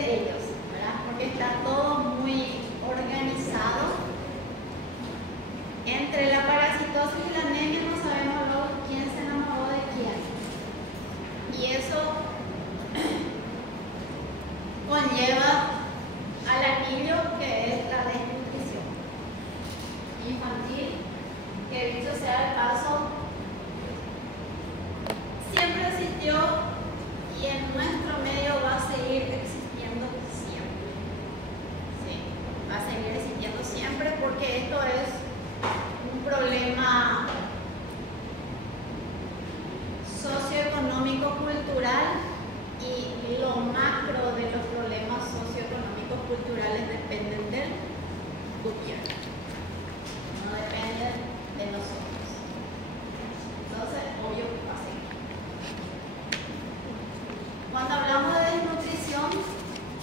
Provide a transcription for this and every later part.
de ellos, ¿verdad? Porque está todo muy organizado. Entre la parasitosis y la anemia no sabemos luego quién se enamoró de quién. Y eso conlleva al anillo, que es la desnutrición infantil, que dicho sea el caso, siempre existió y en nuestro medio va a seguir existiendo siempre. Sí, va a seguir existiendo siempre porque esto es un problema socioeconómico cultural y lo macro de los problemas socioeconómicos culturales dependen del gobierno, no dependen de nosotros. Entonces, obvio que va a seguir. Cuando hablamos de desnutrición,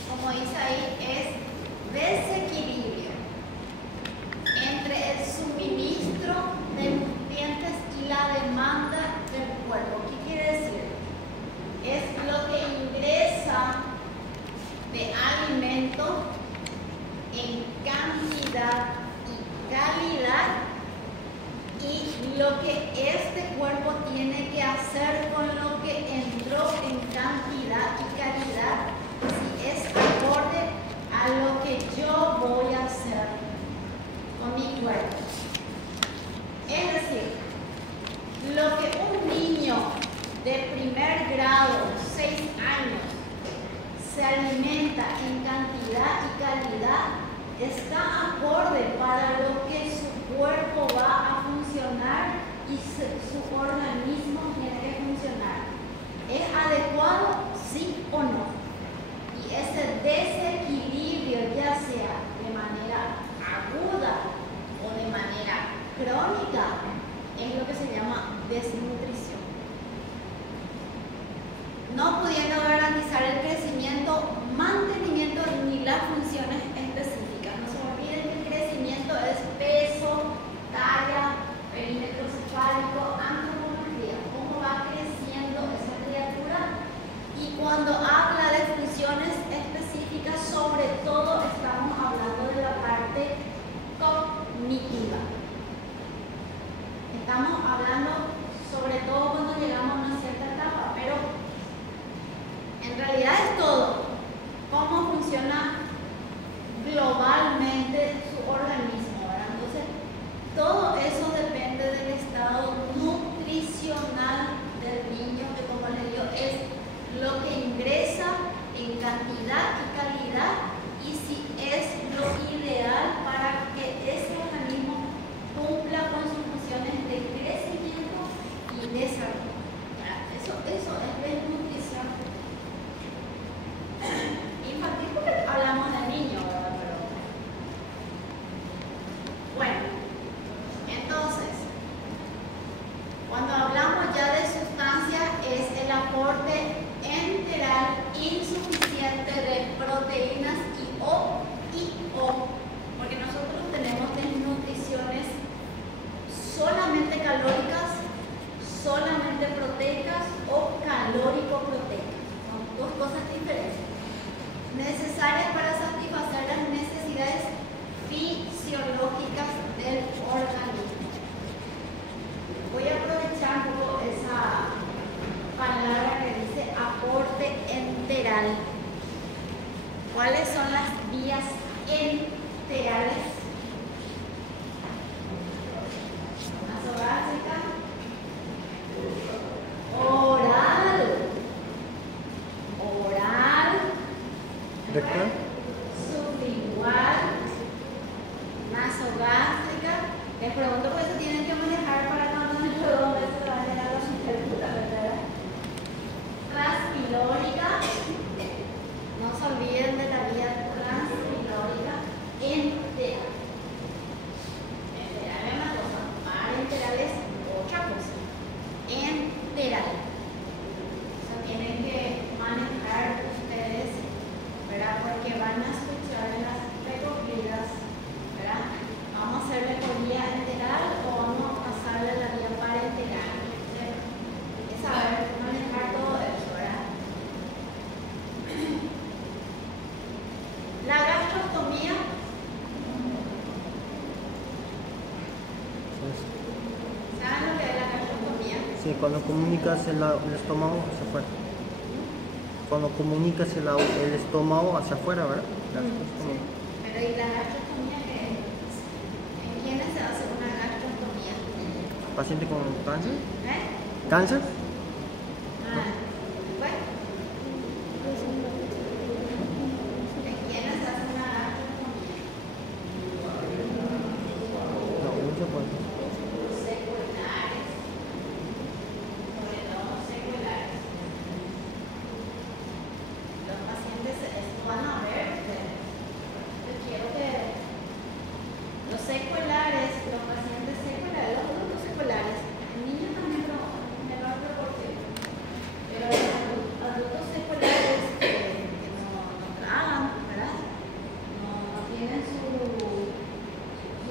como dice ahí, es desequilibrio entre el suministro de nutrientes y la demanda del cuerpo. ¿Qué quiere decir? Es lo que ingresa de alimento en cantidad y calidad y lo que este cuerpo tiene que hacer con lo que entró en cantidad y calidad, si es acorde a lo que yo voy a hacer con mi cuerpo. Es decir, lo que un niño de primer grado, 6 años, se alimenta en cantidad y calidad, está acorde para lo que su cuerpo va a funcionar y su organismo tiene que funcionar. ¿Es adecuado? Sí o no. Y ese desequilibrio, ya sea de manera aguda o de manera crónica, es lo que se llama desnutrición. No pudiendo garantizar el crecimiento, mantenimiento ni las funciones específicas. No se olviden que el crecimiento es peso, talla, perímetro cefálico, antropología, cómo va creciendo esa criatura. Y cuando habla de funciones específicas, sobre todo estamos hablando de la parte cognitiva. Estamos hablando sobre todo cuando llegamos a una cierta etapa, pero en realidad es todo. Cómo funciona globalmente su organismo, ¿verdad? Entonces, todo eso depende del estado nutricional del niño, que como les digo, es lo que ingresa en cantidad y calidad y si es lo ideal para que ese organismo cumpla con sus funciones de crecimiento y desarrollo. Eso es desnutrición infantil, porque hablamos de niños, ¿verdad? Pero bueno, entonces, cuando hablamos ya de sustancia, es el aporte enteral insuficiente de proteínas o, porque nosotros tenemos desnutriciones solamente calóricas, solamente proteicas o calórico-proteicas. Son dos cosas diferentes, necesarias para satisfacer las necesidades fisiológicas del organismo. Voy a aprovechar un poco esa palabra que dice aporte enteral. ¿Cuáles son las vías enterales? Nasogástrica, oral, rectal, sublingual, nasogástrica Sí, cuando comunicas el estómago hacia afuera. Cuando comunicas el estómago hacia afuera, ¿verdad? Pero ¿y la gastrostomía qué es? ¿En quiénes se hace una gastrostomía? ¿Paciente con cáncer? ¿Eh? ¿Cáncer? Ah, bueno. ¿En quiénes se hace una gastrostomía? No, mucho pues. Seculares. Sobre todo seculares. Los pacientes, esto van a ver ustedes. Yo quiero que los seculares, los pacientes seculares, los adultos seculares, el niño también pero en menor proporción, pero los adultos seculares que no tragan, ¿verdad? No tienen su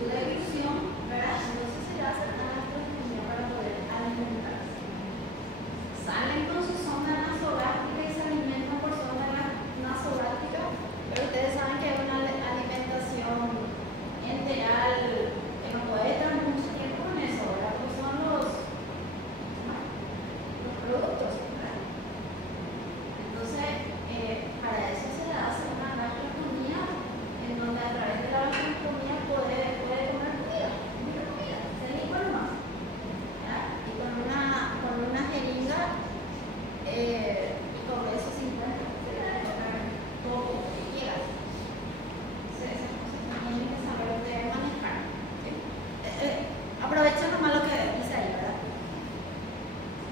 deglución, ¿verdad? Entonces se le hace una gastrostomía para poder alimentarse. Salen con su sonda nasogástrica y se alimentan por sonda nasogástrica, pero ustedes saben que hay una alimentación enteral que no puede estar mucho tiempo en eso, ¿verdad? Porque son los productos, ¿verdad? Entonces, para eso se le hace una gastrostomía en donde a través de la gastrostomía puede comer comida, se licua nomás, ¿verdad? Y con una jeringa y con eso 50 se le debe comer todo lo que quieras. Esas cosas también hay que saber ustedes manejar. Aprovechen nomás lo que dice ahí, ¿verdad?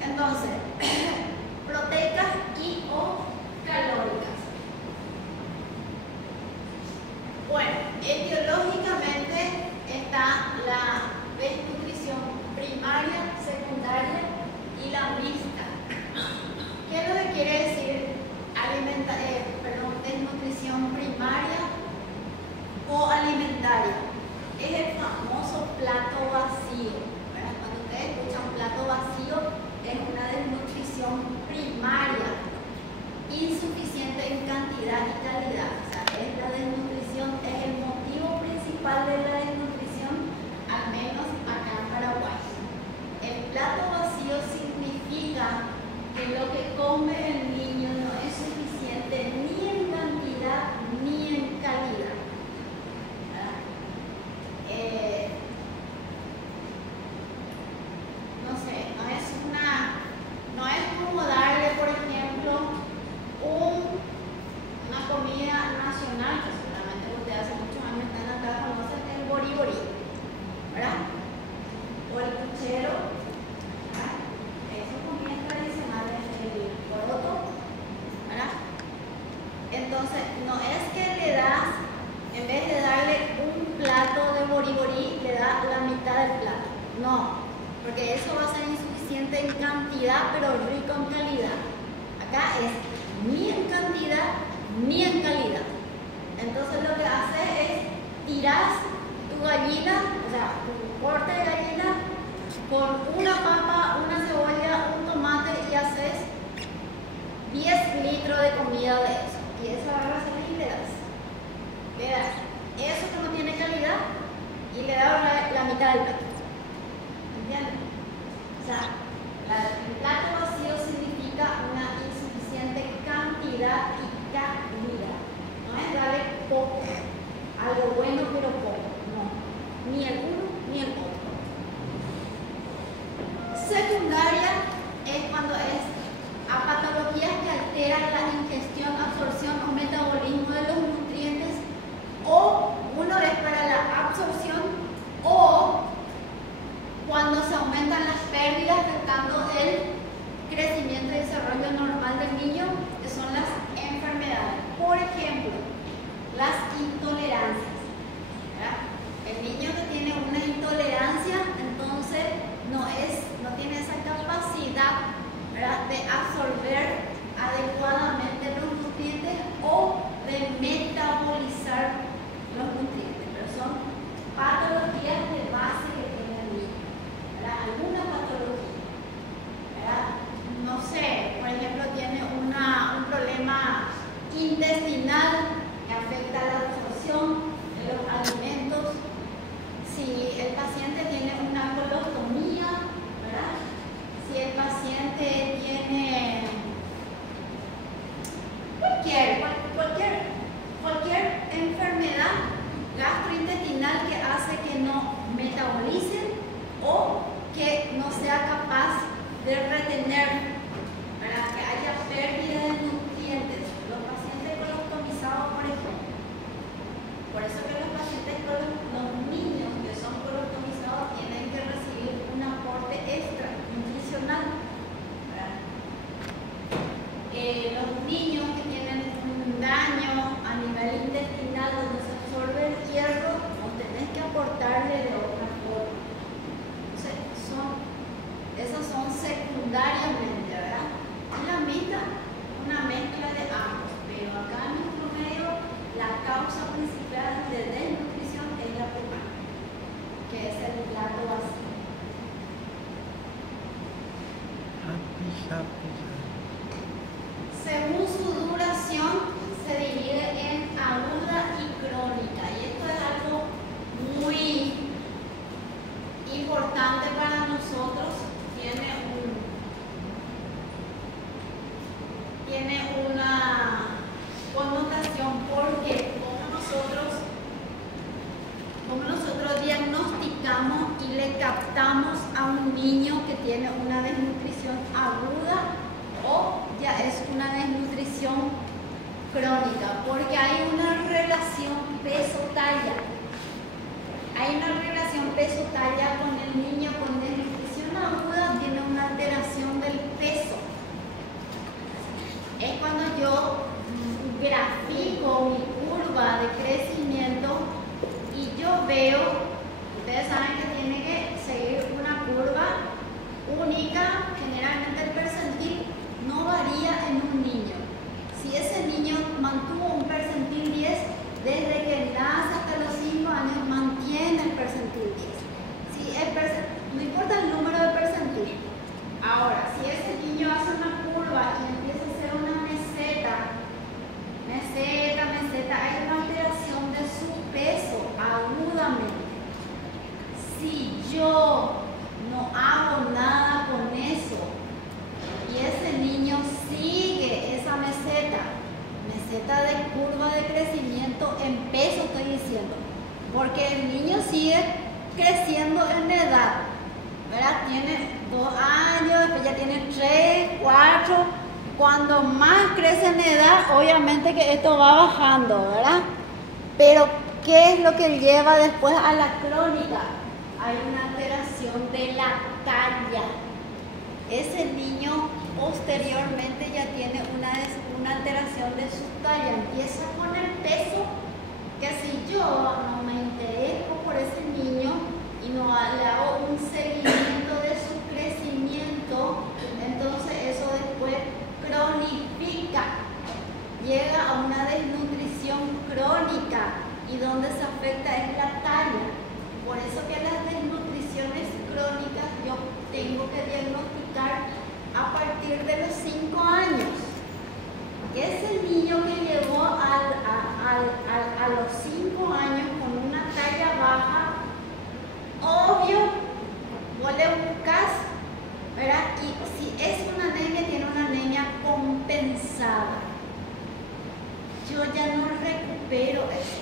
Entonces, proteicas y o calóricas. Bueno, etiológicamente está la desnutrición primaria, secundaria y la mixta. ¿Qué es lo que quiere decir desnutrición primaria o alimentaria? Es el famoso plato vacío, ¿verdad? Cuando ustedes escuchan plato vacío, es una desnutrición primaria, insuficiente en cantidad y calidad. O sea, es la desnutrición, es el motivo principal de la desnutrición, al menos acá en Paraguay. El plato vacío significa que lo que come el niño no es suficiente ni en cantidad ni en calidad. No sé, no es como darle, por ejemplo, una comida nacional, que seguramente ustedes hace muchos años están acá, conocen el boriborí, ¿verdad? O el puchero, ¿verdad? Eso es comida tradicional del poroto, ¿verdad? Entonces, no es que le das, en vez de darle un plato de boriborí, le das la mitad del plato. No, porque eso va a ser insuficiente en cantidad, pero rico en calidad. Acá es ni en cantidad ni en calidad. Entonces lo que haces es tiras tu gallina, o sea, tu corte de gallina con una papa, una cebolla, un tomate y haces 10 litros de comida de eso. Y eso agarras y le das. Eso que no tiene calidad y le das la mitad del plato. ¿Entienden? O sea, el plato vacío significa una insuficiente cantidad y calidad. No es darle poco, algo bueno pero poco. No, ni el uno ni el otro. Secundaria es cuando es a patologías que alteran la ingestión, absorción o metabolismo de los nutrientes, o uno es para la absorción o cuando se aumentan las pérdidas afectando el crecimiento y desarrollo normal del niño, que son las enfermedades. Por ejemplo, las intolerancias, ¿verdad? El niño que tiene una intolerancia, entonces no tiene esa capacidad, ¿verdad?, de absorber adecuadamente los nutrientes o de metabolizar los nutrientes, pero son patologías de base que tiene el niño, ¿verdad? Alguna patología, ¿verdad? No sé, por ejemplo, tiene un problema intestinal que afecta la absorción de los alimentos. Si el paciente tiene una sea capaz de retener, para que haya pérdida de nutrientes. Los pacientes colostomizados, por ejemplo. Por eso que los pacientes los niños que son colostomizados tienen que recibir un aporte extra nutricional. Los niños que tienen un daño a nivel intestinal donde se absorbe el hierro, no tenés que aportarle de otra forma. Entonces, esas son secundariamente, ¿verdad? Y la mitad, una mezcla de ambos, pero acá en nuestro medio la causa principal de desnutrición es la primaria, que es el plato vacío. Según su duración, se divide en aguda y crónica. Y esto es algo muy importante para nosotros. Tiene una connotación porque como nosotros diagnosticamos y le captamos a un niño que tiene una desnutrición aguda o ya es una desnutrición crónica, porque hay una relación peso-talla. Hay una relación peso-talla con el niño con desnutrición aguda, tiene una alteración del peso. Es cuando yo grafico mi curva de crecimiento y yo veo, ustedes saben que tiene que seguir una curva única, generalmente el percentil no varía en un niño. Si ese niño mantuvo un percentil 10, desde que nace hasta los 5 años mantiene el percentil 10. No importa el número de percentil. Ahora, si ese niño hace una curva y empieza a hacer una meseta, hay una alteración de su peso agudamente. Si yo no hago nada con eso y ese niño sigue esa meseta de curva de crecimiento en peso, estoy diciendo, porque el niño sigue creciendo en edad, ¿verdad? Tiene 2 años, después ya tiene 3, 4, cuando más crece en edad, obviamente que esto va bajando, ¿verdad? Pero ¿qué es lo que lleva después a la crónica? Hay una alteración de la talla. Ese niño posteriormente ya tiene una alteración de su talla. Empieza con el peso, que si yo no me intereso por ese niño y no le hago un seguimiento de su crecimiento, entonces eso después cronifica, llega a una desnutrición crónica y donde se afecta es la talla. Por eso que las desnutriciones crónicas yo tengo que diagnosticar a partir de los 5 años. Ese niño que llegó a los 5 años con una talla baja, obvio, vos le buscas, ¿verdad? Y si es una anemia, tiene una anemia compensada. Yo ya no recupero eso.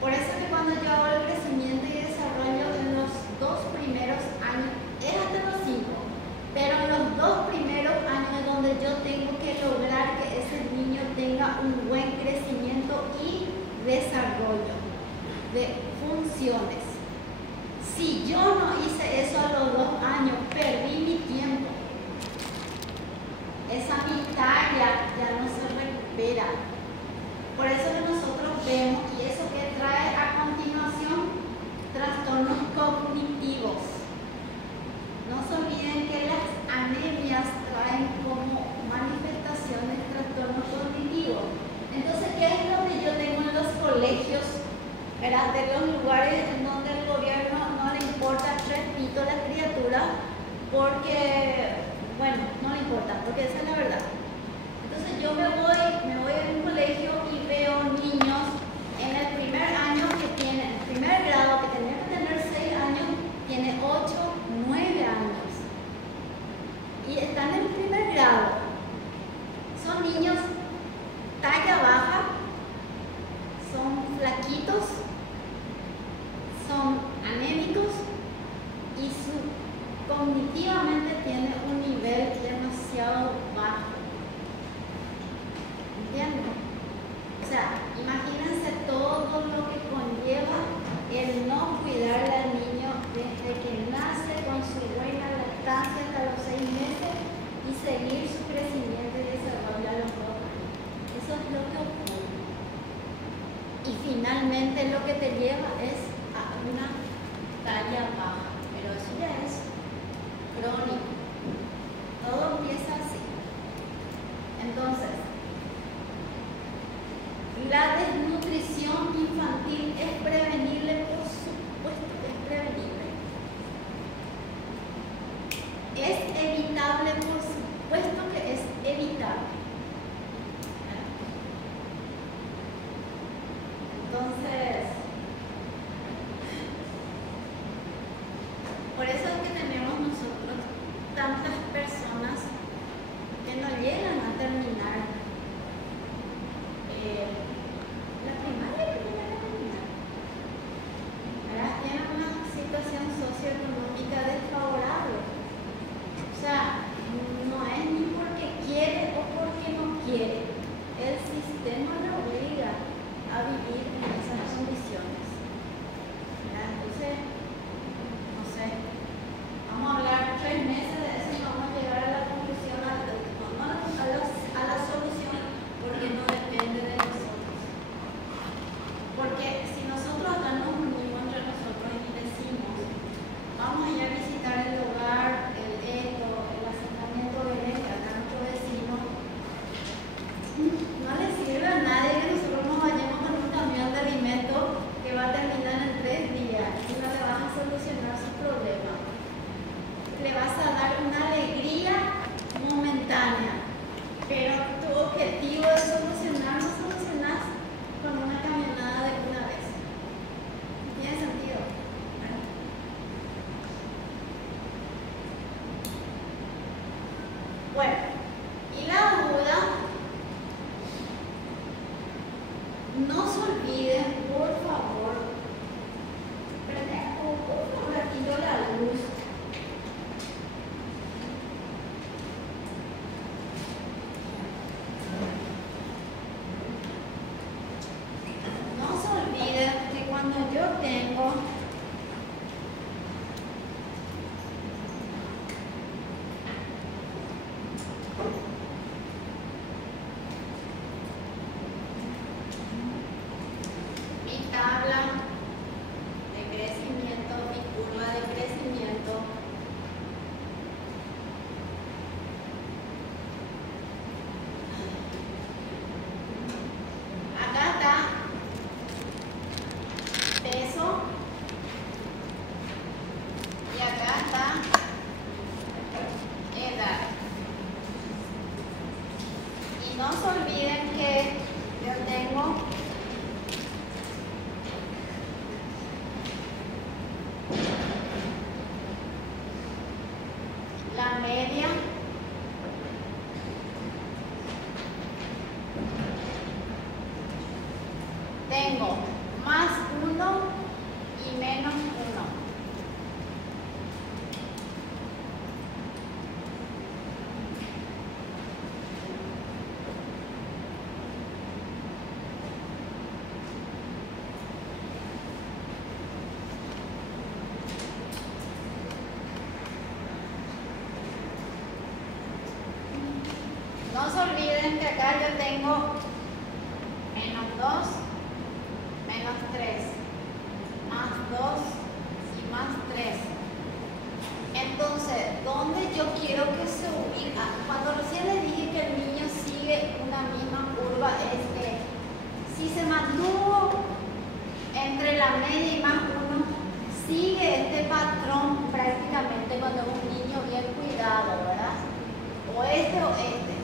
Por eso que cuando yo hago el crecimiento y desarrollo en los 2 primeros años, es hasta los 5, pero en los 2 primeros años es donde yo tengo que lograr que ese niño tenga un buen crecimiento y desarrollo de funciones. Si yo no hice eso a los 2 años, perdí mi tiempo. Esa mi talla ya no se recupera. Por eso que nosotros vemos, y eso que trae a continuación, trastornos cognitivos. No se olviden que las anemias traen como manifestaciones trastornos cognitivos. Entonces, ¿qué es lo que yo tengo en los colegios? ¿Verdad? De los lugares en donde el gobierno no le importa 3 pitos a la criatura, porque, bueno, no le importa, porque esa es la verdad. Entonces yo me voy a un colegio y veo niños en el primer año que tienen, el primer grado, que tenían que tener 6 años, tiene 8, 9 años. Y están en el primer grado. Son niños talla baja, son flaquitos, son anémicos y su cognitivamente tiene un nivel demasiado bajo. ¿Entienden? O sea, imagínense todo lo que conlleva el no cuidar al niño desde que nace con su buena lactancia hasta los 6 meses y seguir su crecimiento y desarrollo a los 2 años. Eso es lo que ocurre. Y finalmente lo que te lleva es a una talla baja, pero eso ya es crónico. Todo empieza así. Entonces, la desnutrición infantil es prevenible, por supuesto que es prevenible. Es evitable, por supuesto que es evitable. Entonces, por eso es que tenemos nosotros tantas personas que no llegan a terminar la primaria, ahora tienen una situación socioeconómica desfavorable. O sea, no es ni porque quiere o porque no quiere. El sistema lo obliga a vivir en esas condiciones. Entonces, no sé, vamos a hablar 3 meses de eso y vamos a llegar a la conclusión, a la solución, porque no depende de nosotros. Porque si nosotros acá nos unimos entre nosotros y decimos, vamos a ir a visitar el hogar, el asentamiento de acá nuestro vecino, no le sirve a nadie que nosotros nos vayamos con un camión de alimentos que va a terminar en 3 días y no le vas a solucionar su problema. Le vas a dar una alegría momentánea, pero tu objetivo es solucionar, no solucionas con una camionada de una vez. ¿Tiene sentido? Bueno, y la duda, no se olviden, por favor, prender un ratito la luz. No se olviden que cuando yo tengo mi tabla de crecimiento, mi curva de crecimiento, acá está peso y acá está edad. Y no se olviden que yo tengo la media, tengo más 1 y menos 1. No se olviden que acá yo tengo menos 2, menos 3, más 2 y más 3. Entonces, ¿dónde yo quiero que se ubique? Cuando recién les dije que el niño sigue una misma curva, es que si se mantuvo entre la media y más 1, sigue este patrón prácticamente cuando es un niño bien cuidado, ¿verdad? O este.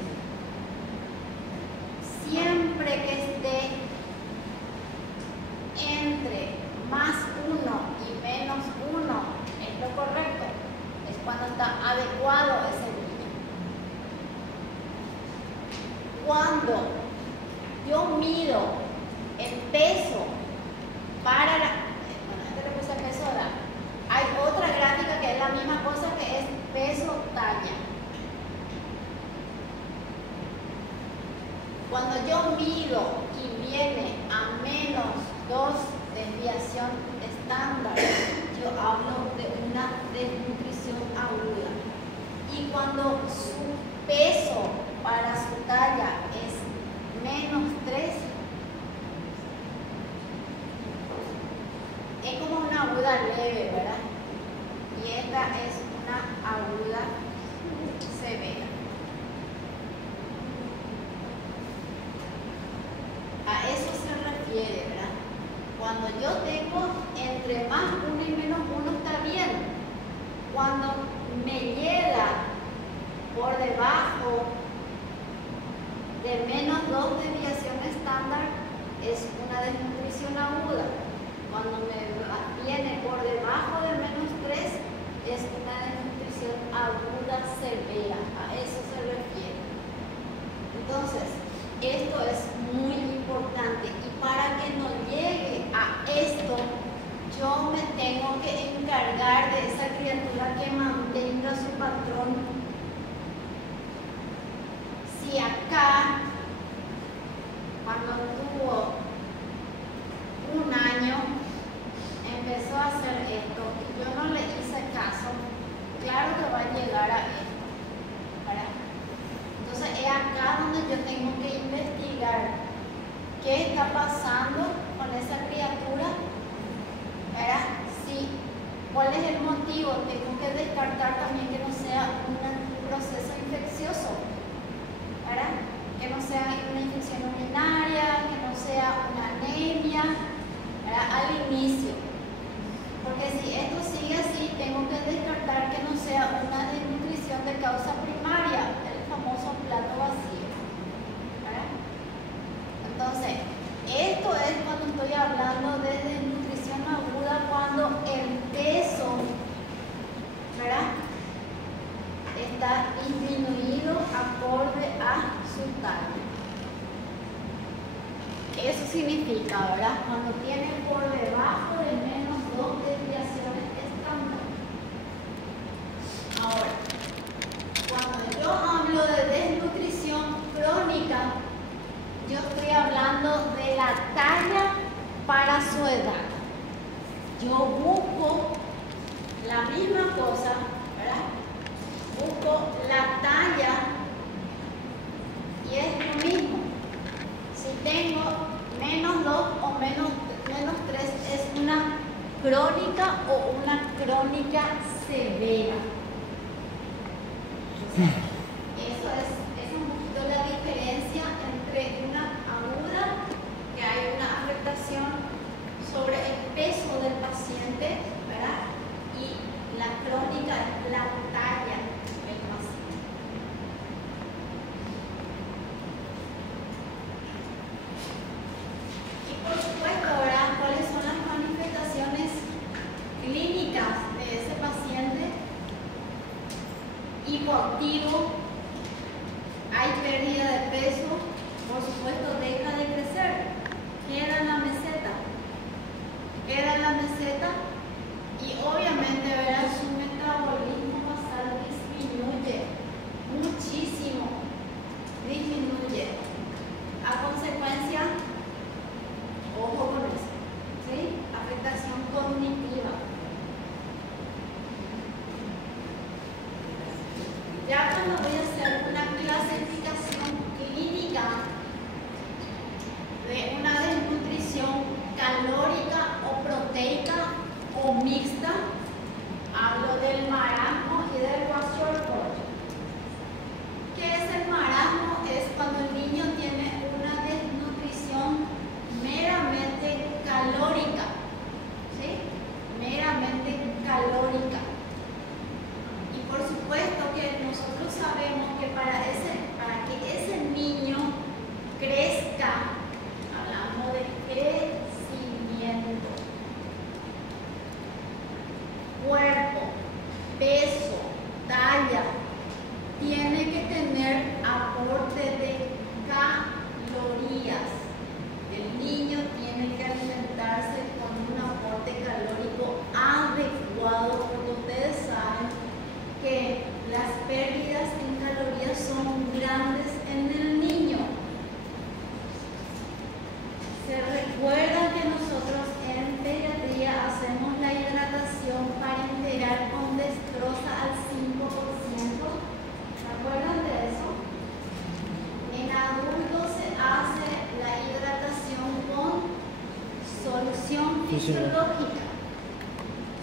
Siempre que esté entre más 1 y menos 1 es lo correcto, es cuando está adecuado ese niño. Cuando yo mido el peso para la... Bueno, este le puse el peso ahora. Hay otra gráfica que es la misma cosa, que Cuando yo mido y viene a menos 2 desviación estándar, yo hablo de una desnutrición aguda. Y cuando su peso para su talla es menos 3, es como una aguda leve, ¿verdad? Y esta es una aguda severa. A eso se refiere, ¿verdad? Cuando yo tengo entre más 1 y menos 1 está bien. Cuando me llega por debajo de menos 2 desviación estándar es una desnutrición aguda. Cuando me viene por debajo de menos 3 es una desnutrición aguda severa. A eso se refiere. Entonces, esto es muy importante y para que no llegue a esto, yo me tengo que encargar de esa criatura que mantenga su patrón. Si acá, cuando tuvo 1 año, empezó a hacer esto y yo no le hice caso, claro que va a llegar a esto, ¿verdad? Entonces es acá donde yo tengo que investigar qué está pasando con esa criatura, ¿verdad? Sí, ¿cuál es el motivo? Tengo que descartar también que no sea un proceso infeccioso, ¿verdad? Que no sea una infección urinaria, que no sea una anemia, ¿verdad? Al inicio. Porque si esto sigue así, tengo que descartar que no sea una desnutrición de causa primaria, el famoso plato vacío, ¿verdad? Entonces, esto es cuando estoy hablando de desnutrición aguda, cuando el peso, ¿verdad?, está disminuido acorde a su talla. Eso significa, ¿verdad?, cuando tiene por debajo de menos 2 desviaciones estándar. Ahora, cuando yo hablo de desnutrición crónica, yo estoy hablando de la talla para su edad. Yo busco la misma cosa, ¿verdad? Busco la talla y es lo mismo. Si tengo menos 2 o menos 3, es una crónica o una crónica severa. Eso es un poquito la diferencia entre una aguda, que hay una afectación sobre el peso del paciente, ¿verdad? Y la crónica es la talla del paciente. Y por supuesto, ¿verdad?, ¿cuáles son las manifestaciones clínicas de ese paciente? Hipoactivo, hay pérdida de peso, por supuesto deja de crecer, queda en la meseta. Y obviamente, ¿verdad?, su metabolismo basal disminuye muchísimo, disminuye. A consecuencia, ojo con eso, ¿sí?, afectación cognitiva. Ya cuando voy a hacer una clasificación clínica de una desnutrición calórica o proteica o mixta, hablo del marasmo y del kwashiorkor. ¿Qué es el marasmo? Es cuando el niño tiene una desnutrición meramente calórica, ¿sí? Meramente calórica. Y por supuesto que nosotros sabemos que para que ese niño crezca, hablamos de crecimiento, cuerpo, peso, talla, tiene que tener aporte de calorías. El niño tiene que alimentarse con un aporte calórico adecuado, porque ustedes saben que las pérdidas en calorías son grandes en el niño. fisiológica.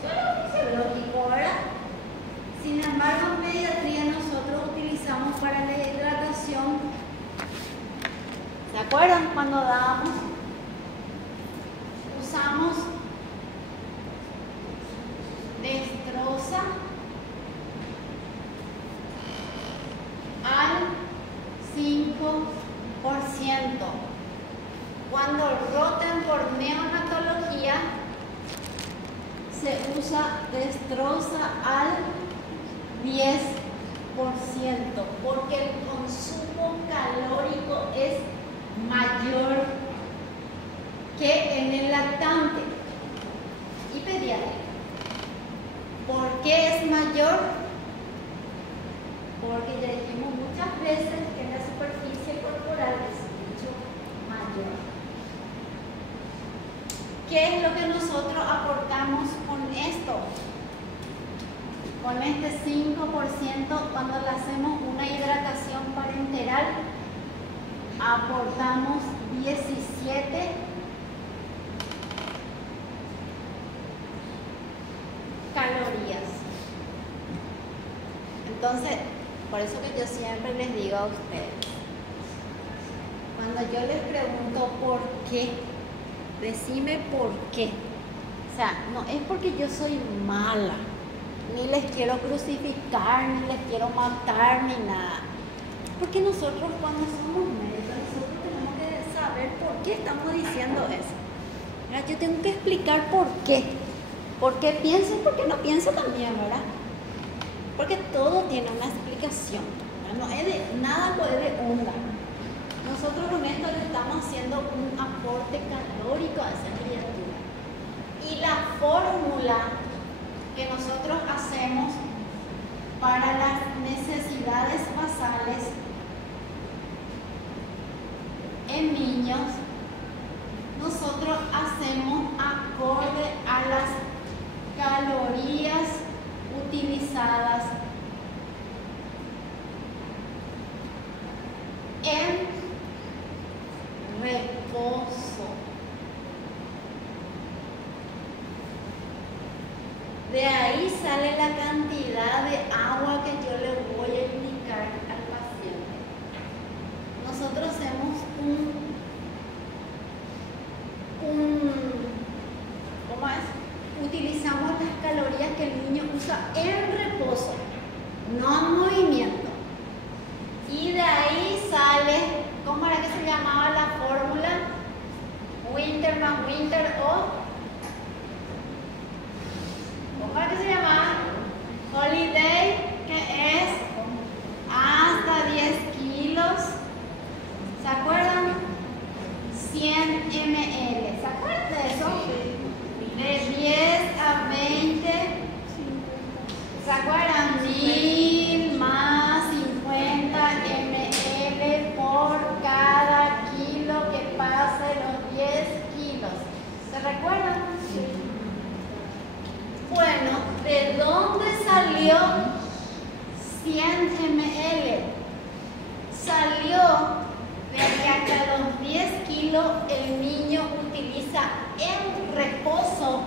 Solo fisiológico, ¿verdad? Sin embargo, en pediatría nosotros utilizamos para la hidratación. ¿Se acuerdan cuando dábamos? Usamos dextrosa al 5%. Cuando roten por neonatología, se usa dextrosa al 10%, porque el consumo calórico es mayor que en el lactante y pediátrico. ¿Por qué es mayor? Porque ya dijimos muchas veces que la superficie corporal es mucho mayor. ¿Qué es lo que nosotros aportamos con esto? Con este 5%, cuando le hacemos una hidratación parenteral, aportamos 17 calorías. Entonces, por eso que yo siempre les digo a ustedes, cuando yo les pregunto por qué, decime por qué. O sea, no es porque yo soy mala, ni les quiero crucificar, ni les quiero matar, ni nada. Porque nosotros cuando somos médicos, nosotros tenemos que saber por qué estamos diciendo eso. ¿Verdad? Yo tengo que explicar por qué. ¿Por qué pienso y por qué no pienso también, verdad? Porque todo tiene una explicación. ¿Verdad? No es de nada, pues de onda. Nosotros con esto le estamos haciendo un aporte calórico a esa criatura. Y la fórmula que nosotros hacemos para las necesidades basales en niños, nosotros hacemos acorde a las calorías utilizadas en reposo. De ahí sale la cantidad de agua que yo le voy a indicar al paciente. Nosotros hacemos ¿cómo es? Utilizamos las calorías que el niño usa en reposo, no en movimiento. Y de ahí sale, ¿cómo era que se llamaba la fórmula? Winter más Winter o ¿cómo era que se llamaba? Holiday, que es hasta 10 kilos. ¿Se acuerdan? 100 ml. ¿Se acuerdan de eso? De 10 a 20. ¿Se acuerdan? 1000 más 50 ml por cada kilo que pase los 10 kilos. ¿Se recuerdan? Bueno, ¿de dónde salió 100 ml? Salió de que hasta los 10 kilos el niño utiliza en reposo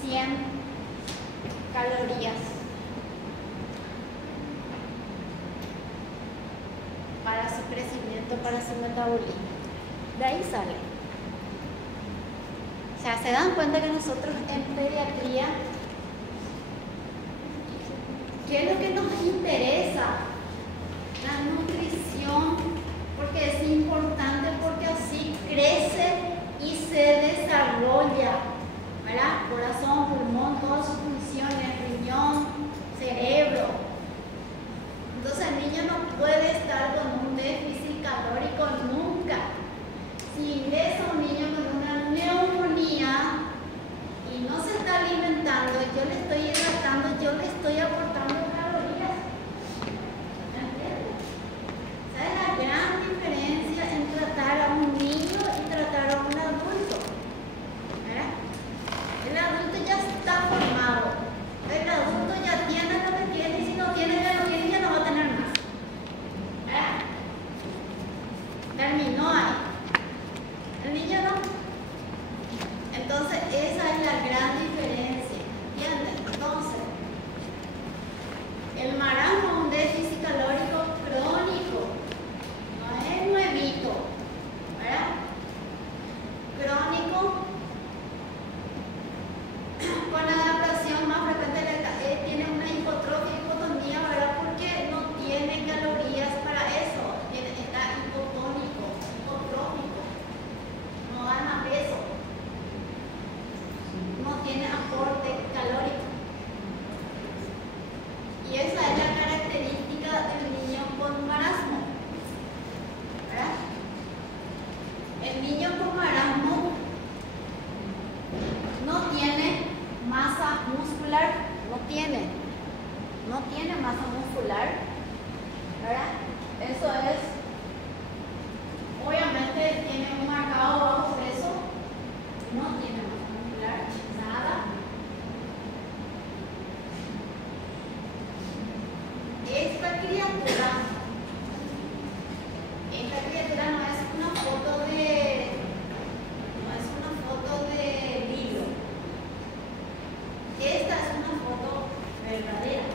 100 calorías para su crecimiento, para su metabolismo. De ahí sale. O sea, se dan cuenta que nosotros en pediatría, ¿qué es lo que nos interesa? La nutrición, porque es importante, porque así crece y se desarrolla, ¿verdad? Corazón, pulmón, todas sus funciones, riñón, cerebro. Entonces el niño no puede estar con un déficit calórico nunca. Si ves a un niño con una neumonía y no se está alimentando, yo le estoy hidratando, yo le estoy aportando calorías. ¿Entiendes? ¿Sabes la gran diferencia en tratar a un niño y tratar a un adulto? ¿Verdad? El adulto ya está formado, tiene masa muscular, ¿verdad? Eso es, obviamente tiene un marcado bajo peso, no tiene masa muscular, nada. Esta criatura no es una foto de libro. Esta es una foto verdadera.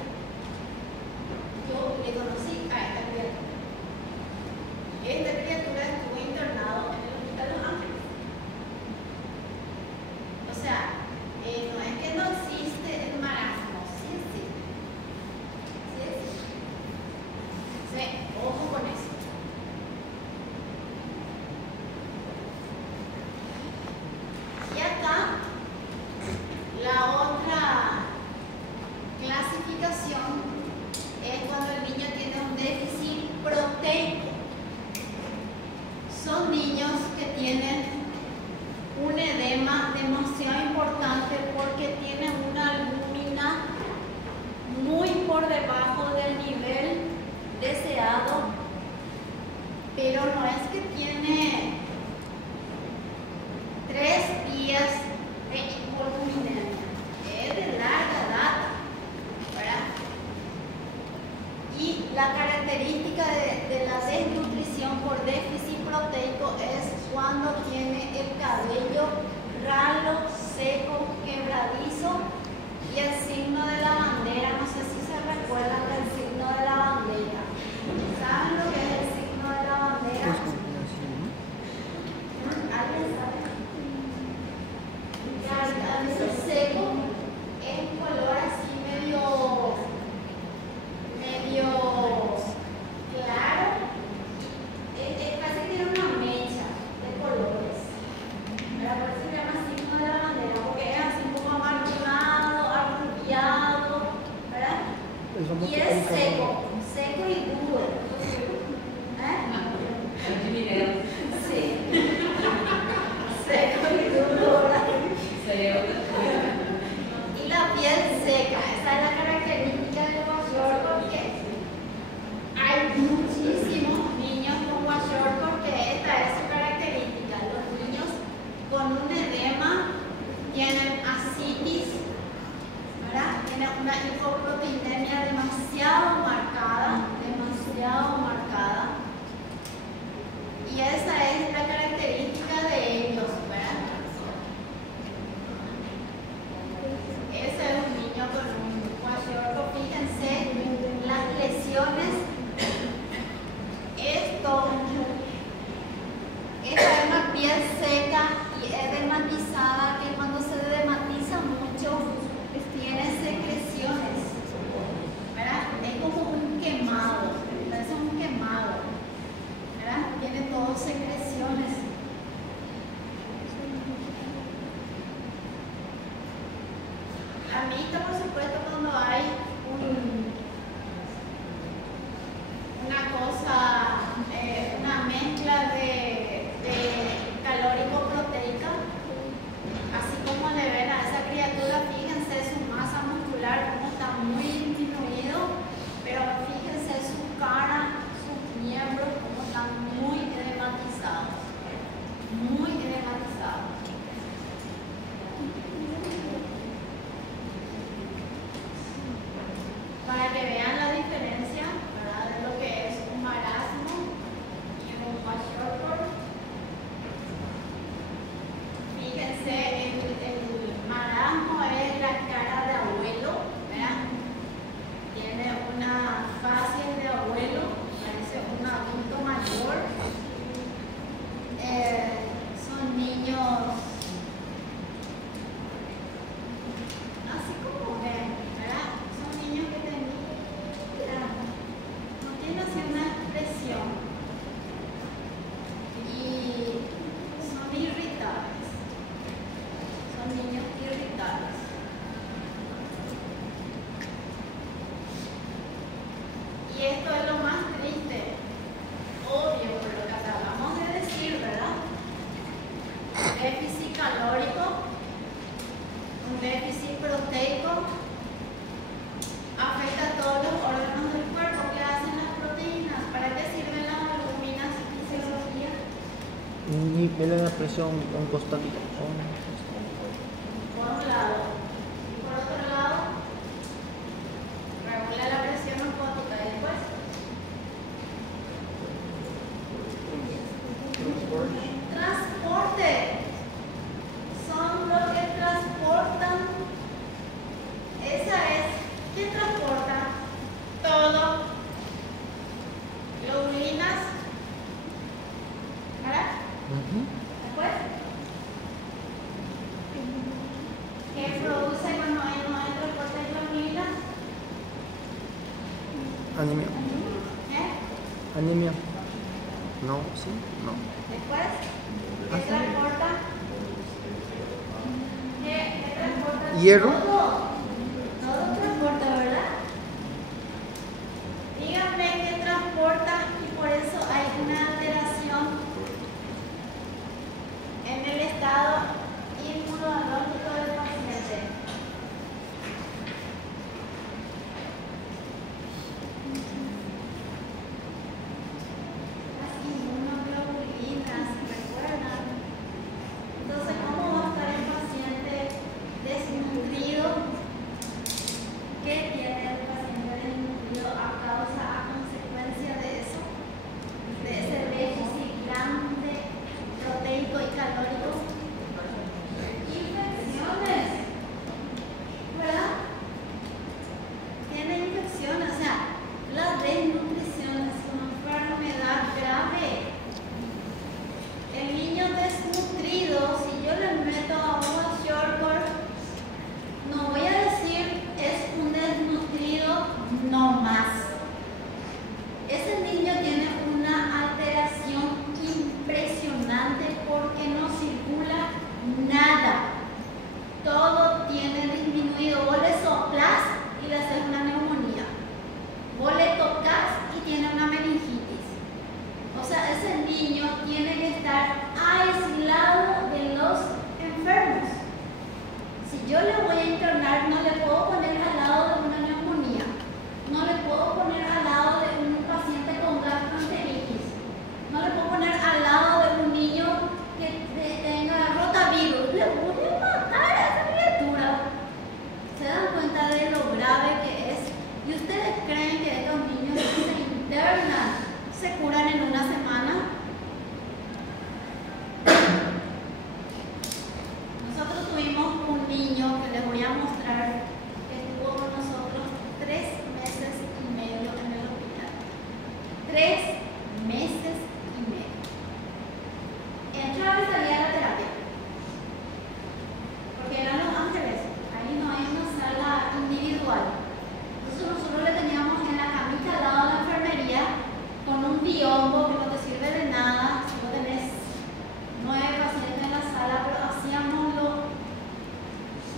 Yo le conocí a esta criatura. Esta criatura estuvo internado en el Hospital Los Ángeles. O sea, no es que no existe el marasmo, sí existe. Sí existe. Sí, ojo con eso. Y acá, la otra clasificación es cuando el niño tiene un déficit proteico. Son niños que tienen un edema demasiado importante porque tienen una albúmina muy por debajo del nivel deseado, pero no es que tiene 3 días de hipoalbuminemia, es de larga data, ¿verdad? Y la característica de la desnutrición por déficit proteico es cuando tiene el cabello ralo, seco, quebradizo y el signo de la bandera. No sé si se recuerdan del signo de la bandera. ¿Saben lo que es el signo de la bandera? ¿Alguien sabe? Cabello seco, es un color así medio claro, parece que tiene una mecha de colores. Por eso se llama signo de la bandera, porque es así un poco amarronado, arrubiado, ¿verdad? Y es seco y duro. Sí. Seco y duro, ¿verdad? Y la piel seca, esa es la característica del kwashiorkor, porque hay muchísimos niños con kwashiorkor que esta es su característica. Los niños con un edema tienen ascitis, ¿verdad? Tienen una hipoproteinemia demasiado marcada, y Mide la presión constante. Por un lado. Y por otro lado, regula la presión osmótica y después. Transporte. Son los que transportan. Esa es. ¿Quién transporta? Todo. Globulinas. ¿Verdad? Después. ¿Qué produce cuando no hay transporte de globulinas? Anemia. Anemia. No, sí, no. Después, ¿qué transporta? ¿Qué transporta? Hierro. Todo transporta, ¿verdad? Díganme qué transporta y por eso hay una alteración en el estado inmunológico del paciente. Las inmunoglobulinas, ¿recuerdan? Entonces, ¿cómo va a estar el paciente desnutrido? ¿Qué tiene el paciente desnutrido a consecuencia de eso? De ese déficit grande, proteico y calórico. Infecciones, ¿verdad? Tiene infecciones, o sea, la desnutrición es una enfermedad grave. El niño desnutrido, si yo le meto a un shortcore, no voy a decir es un desnutrido no más. Ese niño tiene una alteración impresionante porque no circula nada. Todo tiene disminuido. Vos le soplás y le haces una neumonía. Vos le tocas y tiene una meningitis. O sea, ese niño tiene que estar aislado de los enfermos. Si yo le voy a internar, no le puedo poner al lado de una neumonía. No le puedo poner al lado de un paciente con gastroenteritis. No le puedo poner al lado de un niño que tenga rotavirus. Le voy a matar a esa criatura. ¿Se dan cuenta de lo grave que es? ¿Y ustedes creen que estos niños que se internan se curan en una semana? Nosotros tuvimos un niño que les voy a mostrar que estuvo con nosotros 3 meses y medio en el hospital. 3 meses y medio. Entraba y salía de la terapia. Porque eran Los Ángeles. Ahí no hay una sala individual. Entonces nosotros le teníamos en la camita al lado de la enfermería con un biombo que no te sirve de nada. Si vos tenés 9 pacientes en la sala, pero hacíamos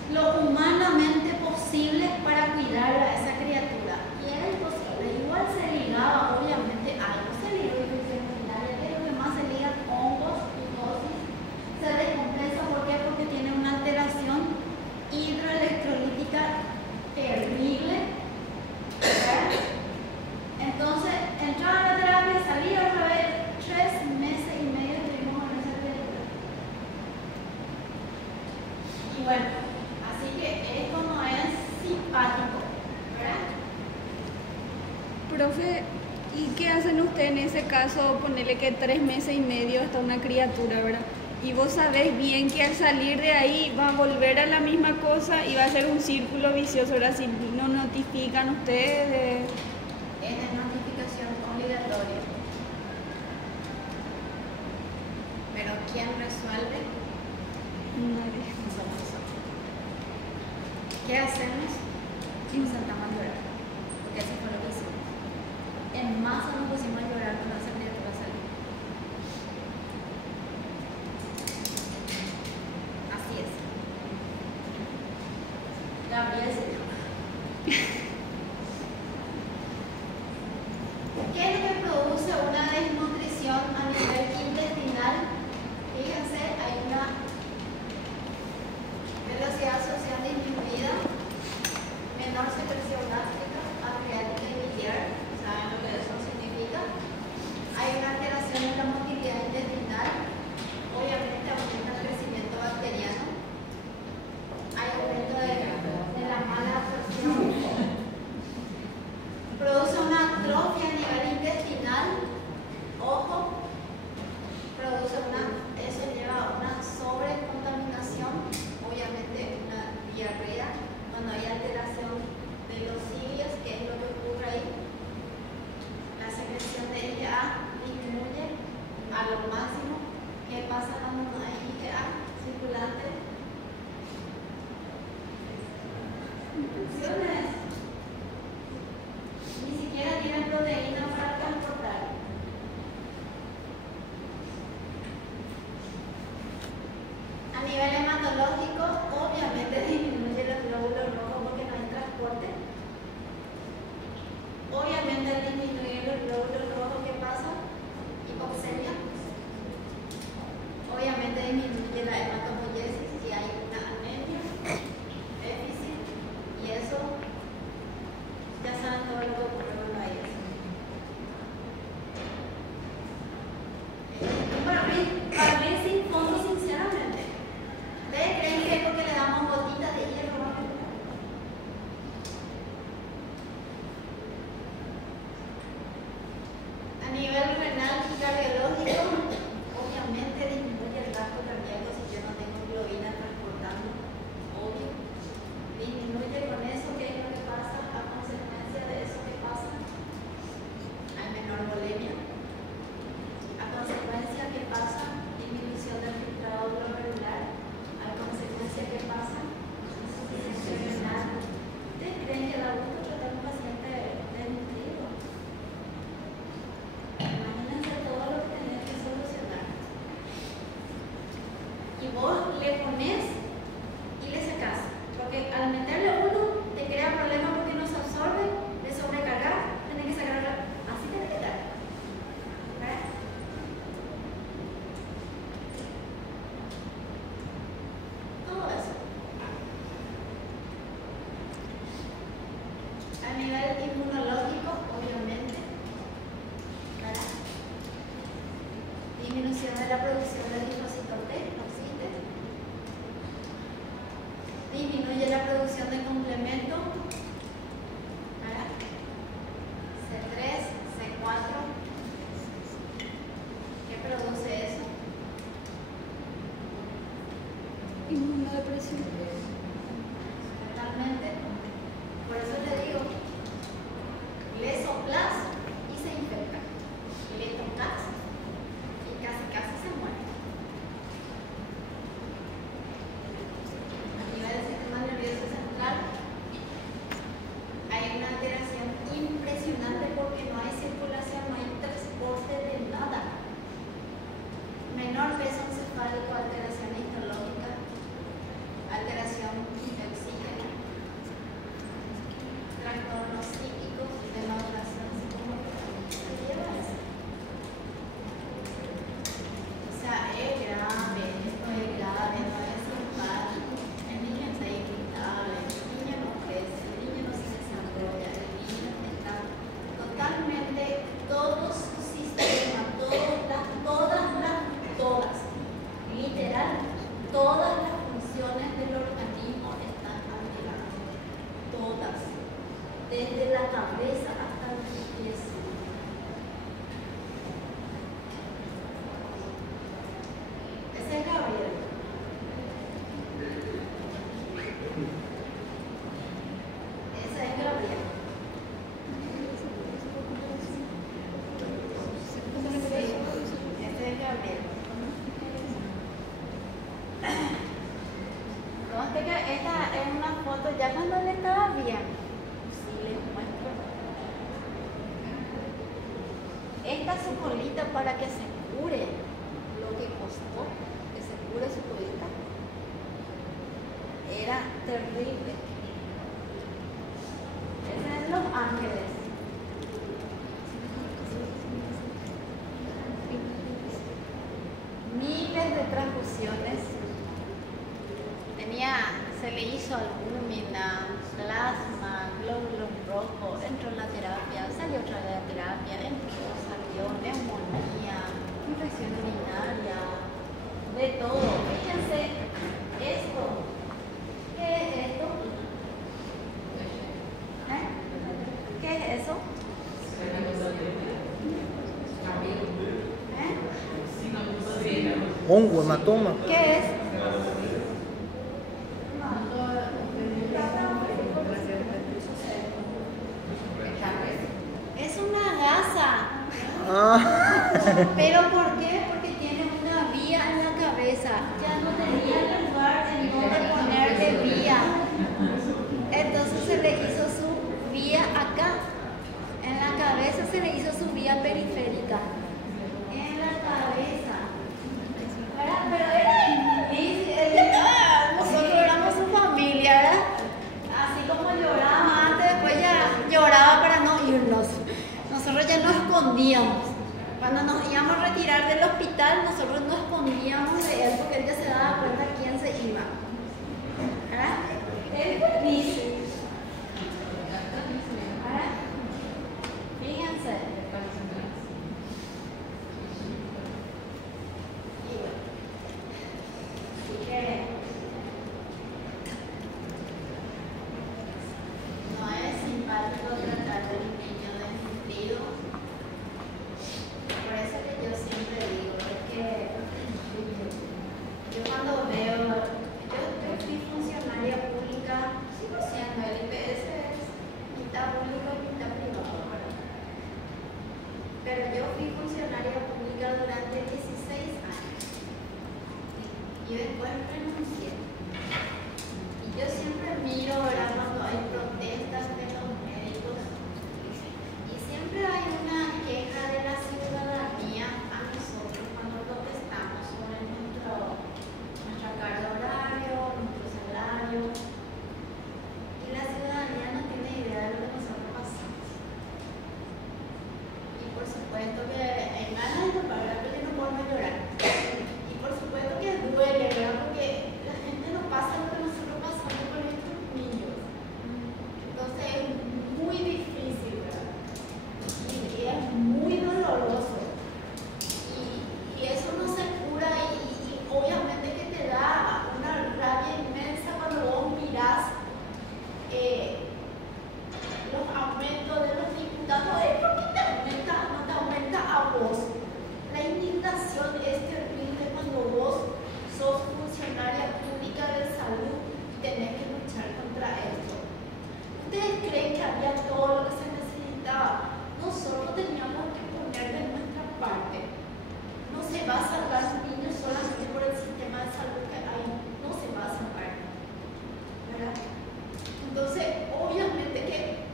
lo humanamente posible para cuidar a esa criatura. Y era imposible. Igual se ligaba, obviamente, algo. Se ligó infección urinaria, que es lo que más se liga, hongos, psicosis. Se descompensa, ¿por qué? Porque tiene una alteración hidroelectrolítica terrible. ¿Verdad? Entonces, entraba a la terapia, salía otra vez. 3 meses y medio estuvimos con esa criatura. Y bueno, así que esto no es simpático, ¿verdad? Profe, ¿y qué hacen ustedes en ese caso? Ponerle que 3 meses y medio está una criatura, ¿verdad? Y vos sabés bien que al salir de ahí va a volver a la misma cosa y va a ser un círculo vicioso, ¿verdad? Si no notifican ustedes de... Es de notificación obligatoria. Pero ¿quién resuelve? Nadie. Somos nosotros. ¿Qué hacemos? Nos sentamos a llorar. Porque eso fue lo que hicimos. En masa nos pusimos a llorar cuando esa criatura salió. Así es. Gabriel se llama. ¿Qué es lo que produce una desnutrición a nivel intestinal? Fíjense, hay una velocidad social disminuida, menor secreción Produce una atrofia a nivel intestinal. Ojo, eso lleva una sobrecontaminación, obviamente una diarrea, cuando hay alteración de los cilios, que es lo que ocurre ahí. La secreción de IgA disminuye a lo máximo. ¿Qué pasa cuando no hay IgA circulante? Infecciones. Ni siquiera tienen proteína para transportar. A nivel hematológico, obviamente disminuye los glóbulos rojos porque no hay transporte. Obviamente al disminuir los glóbulos rojos, ¿qué pasa? Hipoxemia. Obviamente disminuye la hematopoiesis si hay una anemia, déficit, y eso ya saben todo lo que ocurre cuando hay eso. Para mí sin fondo, sinceramente. ¿Ustedes creen que es porque le damos gotitas de hierro? A nivel renal y cardiológico, obviamente disminuye el gasto cardíaco si yo no tengo globina transportando, obvio. Disminuye con eso, ¿qué es lo que pasa? A consecuencia de eso, ¿qué pasa? Hay menor bulimia. A consecuencia, ¿qué pasa? Disminución del filtrado glomerular. A consecuencia, ¿qué pasa? Insuficiencia renal. ¿Ustedes creen que da gusto tratar a un paciente desnutrido? Imagínense todo lo que tenés que solucionar. Y vos le pones y le sacás. Porque al meterle uno, te crea problemas porque no se absorbe, de sobrecargar, tenés que sacarlo. Así te que dar. Todo eso. A nivel inmunológico, obviamente, ¿verdad? Disminución de la producción del linfocito T, no existe. Disminuye la producción de complemento, ¿verdad? C3, C4. ¿Qué produce eso? Inmunodepresión. Totalmente. Por eso te digo, le soplas y se infecta. Le tocas y casi se muere. A nivel del sistema nervioso central hay una alteración impresionante porque no hay circulación, no hay transporte de nada. Menor peso encefálico, alteración histológica, alteración de oxígeno, trastornos psíquicos de maduración psicológica. Se lleva eso. O sea, es grave, esto es grave, no es simpático. El niño está irritable, el niño no crece, el niño no se desarrolla, el niño está totalmente, todo su sistema, literal, todas las funciones del organismo están alteradas. Todas. Desde la cabeza hasta los pies. Ese es Gabriel. Ese es Gabriel. Sí, ese es Gabriel. Conste que esta es una foto ya cuando él estaba bien. Sí, les muestro. Esta es su colita para que se cure lo que costó que se cure su colita. Era terrible. Ese es Los Ángeles. Miles de transfusiones. Se le hizo albúmina, plasma, glóbulos rojos, entró en la terapia, salió otra vez de la terapia, entró, salió, neumonía, infección urinaria, de todo. Fíjense, esto, ¿qué es esto? ¿Qué es hongo, hematoma. ¿Qué es? Es una gasa. Ah, ¿Pero por qué? Porque tiene una vía en la cabeza. Ya no tenía lugar en donde ponerle vía. Entonces se le hizo su vía acá. En la cabeza se le hizo su vía periférica. En la cabeza. ¿Verdad? Pero era difícil. Nosotros éramos su familia, ¿verdad? Así como llorábamos antes, después ya lloraba para no irnos. Nosotros ya nos escondíamos. Cuando nos íbamos a retirar del hospital, nosotros nos escondíamos de él porque él ya se daba cuenta quién se iba. ¿Verdad? Es buenísimo. ¿Verdad? Fíjense. Y bueno, si quieren. No es simpático tratar de un niño desnutrido. Por eso que yo siempre digo, es que yo cuando veo, yo fui funcionaria pública, sigo siendo, el IPS es mitad público y mitad privado, ¿verdad? Pero yo fui funcionaria pública durante 16 años y después renuncié. Y yo siempre miro, ¿verdad?, cuando hay protestas de los médicos y siempre hay una queja de la ciudadanía a nosotros cuando protestamos sobre nuestra carga horaria, nuestro salario. Y la ciudadanía no tiene idea de lo que nosotros pasamos. Y por supuesto que hay ganas de pagar, pero no podemos llorar. Y por supuesto que duele, ¿verdad? Porque la gente no pasa lo que nosotros pasamos con estos niños. Entonces es muy difícil, ¿verdad? Y es muy doloroso. Y eso no se cura y obviamente que te da una rabia inmensa cuando vos mirás los aumentos de los diputados. Es porque no te aumenta a vos. La indignación es terrible cuando vos sos funcionaria pública de salud y tenés que luchar contra esto. ¿Ustedes creen que había todo lo que se necesitaba? Nosotros teníamos que poner de nuestra parte. No se va a salvar un niño solamente por el sistema de salud que hay. No se va a salvar. ¿Verdad? Entonces, obviamente que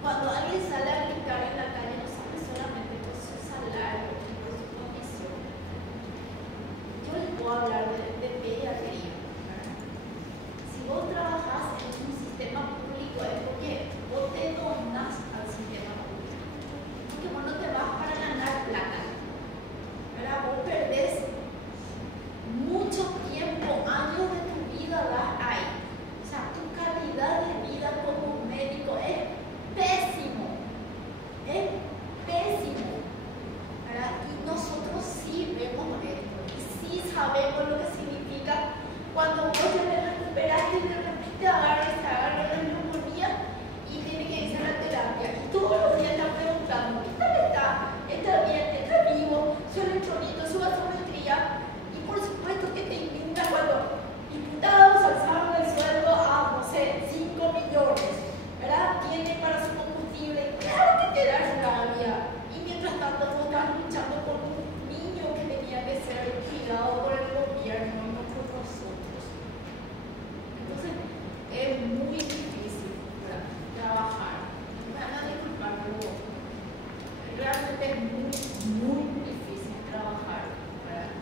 cuando alguien sale a gritar en la calle, no sale solamente por su salario y por su condición. Yo les puedo hablar de pediatría. ¿Verdad? Si vos trabajás en un sistema público es porque vos te donás al sistema público. Porque vos no te vas para ganar plata. ¿Verdad? Vos perdés mucho tiempo, años de tu vida das ahí. O sea, tu calidad de vida como médico es pésimo. Es pésimo. ¿Verdad? Y nosotros sí vemos esto. Y sí sabemos lo que significa cuando vos te recuperaste y de repente te agarra la neumonía y tiene que irse a la terapia. Y todos los días están preguntando, ¿qué tal está? ¿Está bien? ¿Está vivo? ¿Su electrolito? ¿Su gasometría? Y por supuesto que te indigna cuando diputados alzaron el sueldo a, no sé, 5 millones, ¿verdad? Tiene para su combustible. Claro que te da rabia. Y mientras tanto vos estás luchando por un niño que tenía que ser cuidado por el gobierno y no por nosotros. Entonces, es muy difícil, ¿verdad?, trabajar. Me van a disculpar, pero realmente es muy difícil trabajar, ¿verdad?,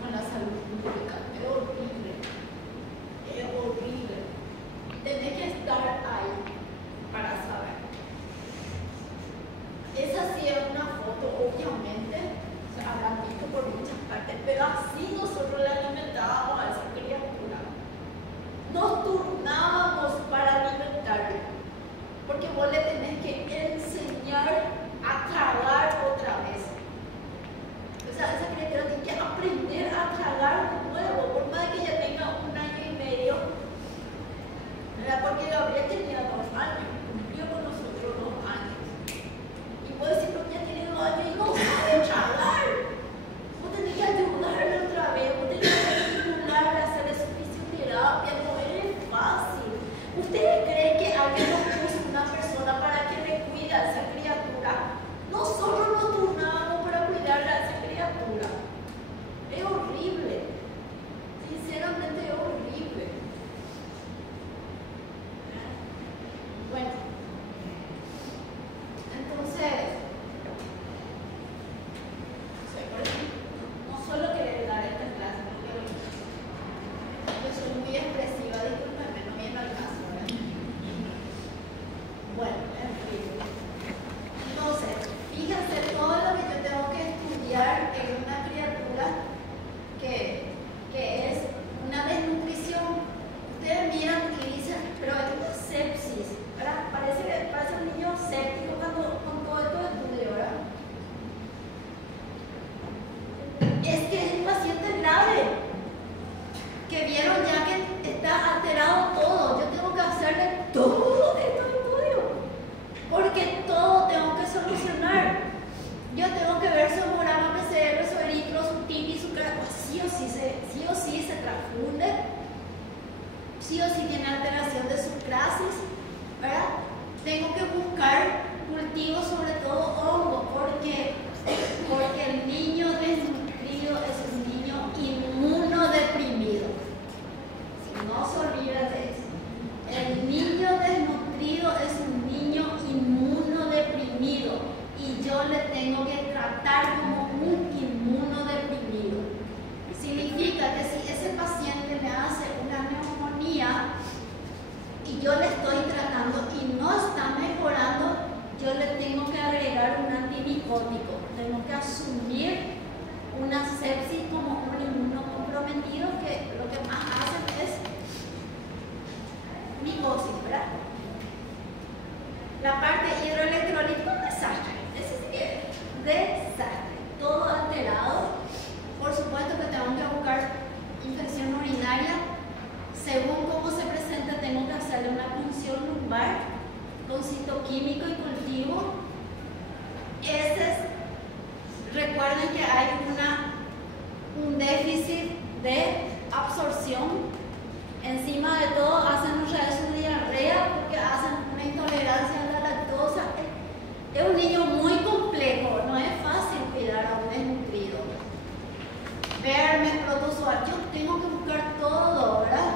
con la salud pública. Es horrible. Es horrible. Tenés que estar ahí para saber. Esa sí es una foto, obviamente, se habrán visto por muchas partes, pero así nosotros le alimentábamos a esa criatura. Nos turnábamos para alimentarle, porque vos le tenés que enseñar a tragar otra vez. O sea, esa criatura tiene que aprender a tragar de nuevo, por más que ya tenga 1 año y medio, ¿verdad? Porque Gabriel tenía 2 años, cumplió con nosotros 2 años. Y puedo decir, pero ya tiene 2 años y no sabe tragar. Vos tenés que ayudarle otra vez. psicótico. Tengo que asumir una sepsis como un inmunocomprometido, que lo que más hacen es micosis, ¿verdad? La parte hidroelectrolítica, un desastre. Ese sí que es desastre. Todo alterado. Por supuesto que tengo que buscar infección urinaria. Según cómo se presenta, tengo que hacerle una punción lumbar con citoquímico y cultivo. Recuerden que hay un déficit de absorción. Encima de todo, hacen su diarrea porque hacen una intolerancia a la lactosa. Es un niño muy complejo, no es fácil cuidar a un desnutrido. Verme, protozoar, yo tengo que buscar todo, ¿verdad?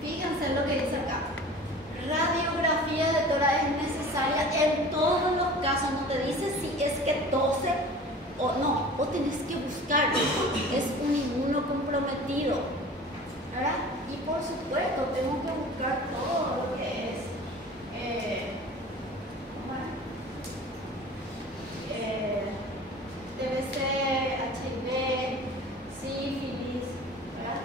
Fíjense lo que dice acá. Radiografía de tórax es necesaria en todos los casos. No te dice si es que tose o no. O tenés que buscar. Es un inmunocomprometido, ¿verdad? Y por supuesto tengo que buscar todo lo que es TBC, HIV, sífilis, ¿verdad?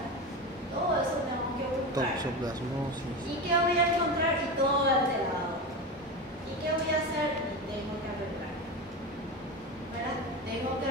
Todo eso tengo que buscar. Toxoplasmosis. ¿Y qué voy a encontrar? Y todo alterado. ¿Y qué voy a hacer? Y tengo que arreglar, ¿verdad? Tengo que